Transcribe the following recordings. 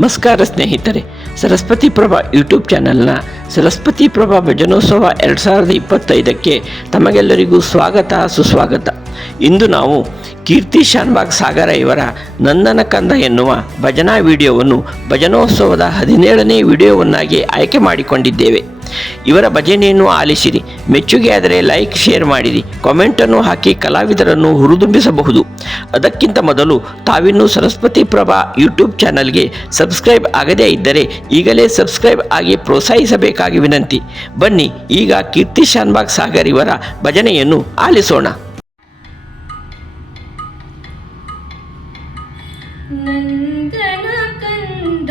ನಮಸ್ಕಾರ ಸ್ನೇಹಿತರೆ, ಸರಸ್ವತಿ ಪ್ರಭಾ ಯೂಟ್ಯೂಬ್ ಚಾನೆಲ್ನ ಸರಸ್ವತಿ ಪ್ರಭಾ ಭಜನೋತ್ಸವ 2025ಕ್ಕೆ ತಮಗೆಲ್ಲರಿಗೂ ಸ್ವಾಗತ ಸುಸ್ವಾಗತ. ಇಂದು ನಾವು ಕೀರ್ತಿ ಶಾನ್ಭಾಗ್ ಸಾಗರ ಇವರ ನಂದನ ಕಂದ ಎನ್ನುವ ಭಜನಾ ವಿಡಿಯೋವನ್ನು ಭಜನೋತ್ಸವದ 17ನೇ ವಿಡಿಯೋವನ್ನಾಗಿ ಆಯ್ಕೆ ಮಾಡಿಕೊಂಡಿದ್ದೇವೆ. ಇವರ ಭಜನೆಯನ್ನು ಆಲಿಸಿರಿ. ಮೆಚ್ಚುಗೆಯಾದರೆ ಲೈಕ್, ಶೇರ್ ಮಾಡಿರಿ, ಕಾಮೆಂಟನ್ನು ಹಾಕಿ ಕಲಾವಿದರನ್ನು ಹುರಿದುಂಬಿಸಬಹುದು. ಅದಕ್ಕಿಂತ ಮೊದಲು ತಾವಿನ್ನೂ ಸರಸ್ವತಿ ಪ್ರಭಾ ಯೂಟ್ಯೂಬ್ ಚಾನಲ್ಗೆ ಸಬ್ಸ್ಕ್ರೈಬ್ ಆಗದೇ ಇದ್ದರೆ ಈಗಲೇ ಸಬ್ಸ್ಕ್ರೈಬ್ ಆಗಿ ಪ್ರೋತ್ಸಾಹಿಸಬೇಕಾಗಿ ವಿನಂತಿ. ಬನ್ನಿ ಈಗ ಕೀರ್ತಿ ಶಾನ್ಭಾಗ್ ಸಾಗರ್ ಇವರ ಭಜನೆಯನ್ನು ಆಲಿಸೋಣ. ನಂದನ ಕಂದ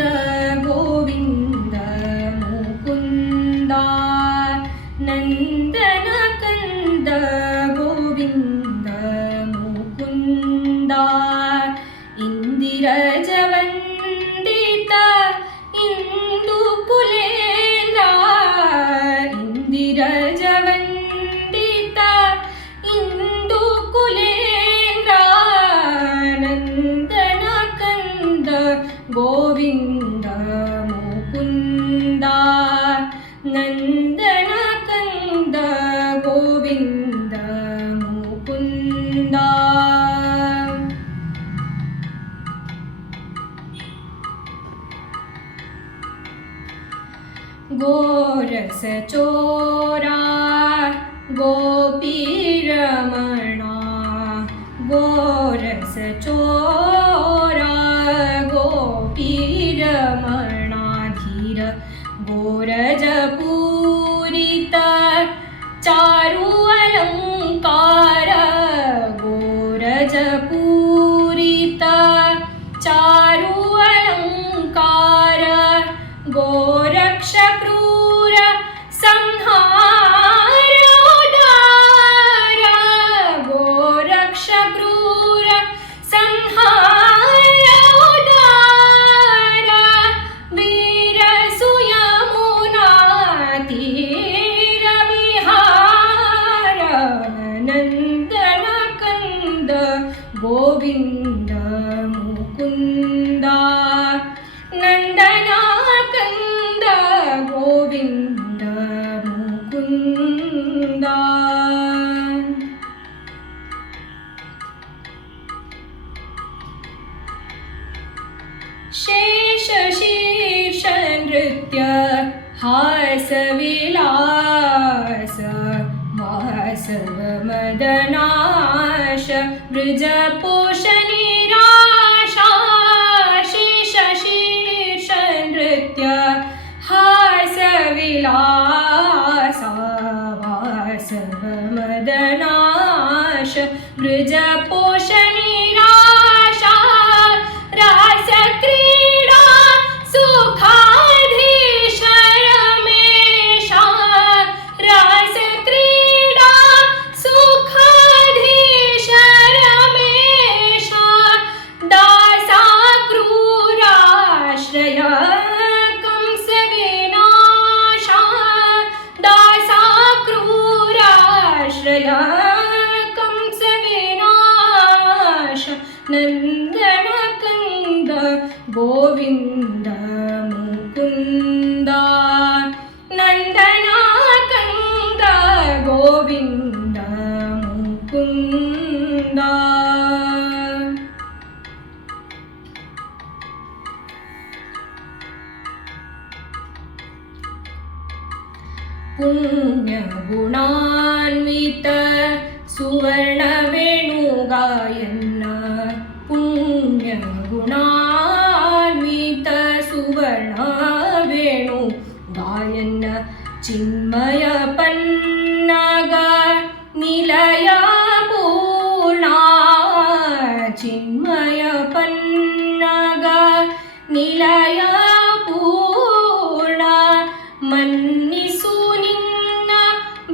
ಗೋವಿಂದ ಮುಕುಂದ, ನಂದನ ಕಂದ ಗೋವಿಂದ ಮುಕುಂದ, ಇಂದಿರಜ ವಂದಿತ ಇಂದು ಕುಲೇಂದ್ರ, ಇಂದಿರಜ ವಂದಿತ ಇಂದು ಕುಲೇಂದ್ರ, ನಂದನ ಕಂದ ಗೋವಿಂದ ಮುಕುಂದ, ನಂದನ ಕಂದ ಗೋವಿಂದ ಮುಕುಂದ. ಗೋರಸ ಚೋರ ಗೋಪೀರಮಣ, ಗೋರಸ ಚೋರ ಗೋಪೀರಮಣ, ಧೀರ ಗೋರಜ ಪೂರಿತ ಚಾರು ಅಲಂಕಾರ, ಗೋರಜ ಪೂರಿತ ಚಾರು ಅಲಂಕಾರ, ಗೋರಕ್ಷ ಕ್ರೂರ ಸಂಹಾರ ಉದಾರ, ಗೋರಕ್ಷ ಕ್ರೂರ ಸಂಹಾರ ಉದಾರ, ವೀರ ಸುಯಮುನಾ ತೀರ ವಿಹಾರ, ನಂದನ ಕಂದ ಗೋವಿಂದ ಮುಕುಂದ, ನಂದನ ಕಂದ ಗೋವಿಂದ ಮುಕುಂದ. ಶೇಷ ಶೀರ್ಷ ನೃತ್ಯ ಹಾಸ ವಿಲಾಸ, ವಾಸವ ಮದನಾಶ ಬ್ರಜ ಪೋಷ ನಿರಾಶಾ, ಶೇಷ ಶೀರ್ಷ ನೃತ್ಯ ಹಾಸ ವಿಲಾಸ, ವಾಸವ ಮದನಾಶ ಬ್ರಜ ಪೋಷ ನಿರಾಶಾ, ರಾಸ ಕ್ರೀಡಾ ಸುಖಾಧೀಶ ರಮೇಶ, ರಾಸ ಕ್ರೀಡಾ ಸುಖಾಧೀಶ ರಮೇಶ, ದಾಸ ಕ್ರೂರಾಶ್ರಯ ಕಂಸ ವಿನಾಶ, ದಾಸ ಕ್ರೂರಾಶ್ರಯ ಕಂಸ ವಿನಾಶ, ನಂದನ ಕಂದ ಗೋವಿಂದ ಮುಕುಂದ, ನಂದನ ಕಂದ ಗೋವಿಂದ ಮುಕುಂದ. ಪುಣ್ಯ ಗುಣಾನ್ವಿತ ಸುವರ್ಣ ವೇಣುಗಾಯನ್ನ, ಪುಣ್ಯ ಗುಣಾನ್ವಿತ ಸುವರ್ಣ ವೇಣು ಗಾಯನ್ನ, ಚಿನ್ಮಯ ಪನ್ನಗ ನಿಲಯ ಪೂರ್ಣ, ಚಿನ್ಮಯ ಪನ್ನಗ ನಿಲಯ ಪೂರ್ಣ, ಮನ್ನಿಸು ನಿನ್ನ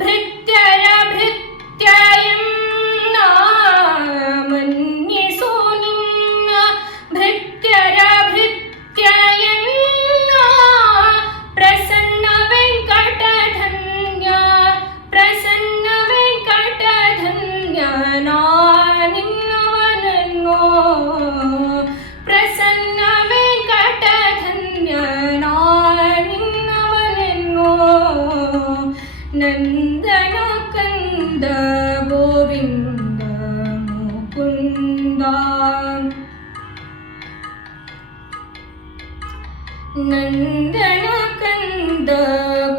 ಭೃತ್ಯರ ಭೃತ್ಯ ಎಂಬ ಗೋವಿಂದ ಮುಕುಂದ ನಂದನ ಕಂದ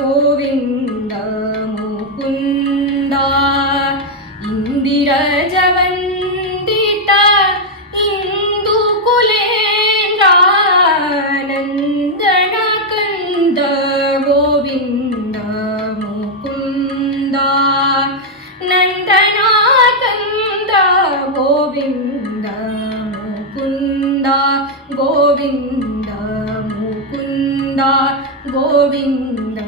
ಗೋವಿಂದ ಮುಕುಂದ ಇಂದಿರಜ ವಂದಿತ ಇಂದು ಕುಲೇಂದ್ರ ನಂದನ ಕಂದ ಗೋವಿಂದ ಮುಕುಂದ ನಂದನ ಕಂದ ಗೋವಿಂದ ಮುಕುಂದ ಗೋವಿಂದ ಮುಕುಂದ ಗೋವಿಂದ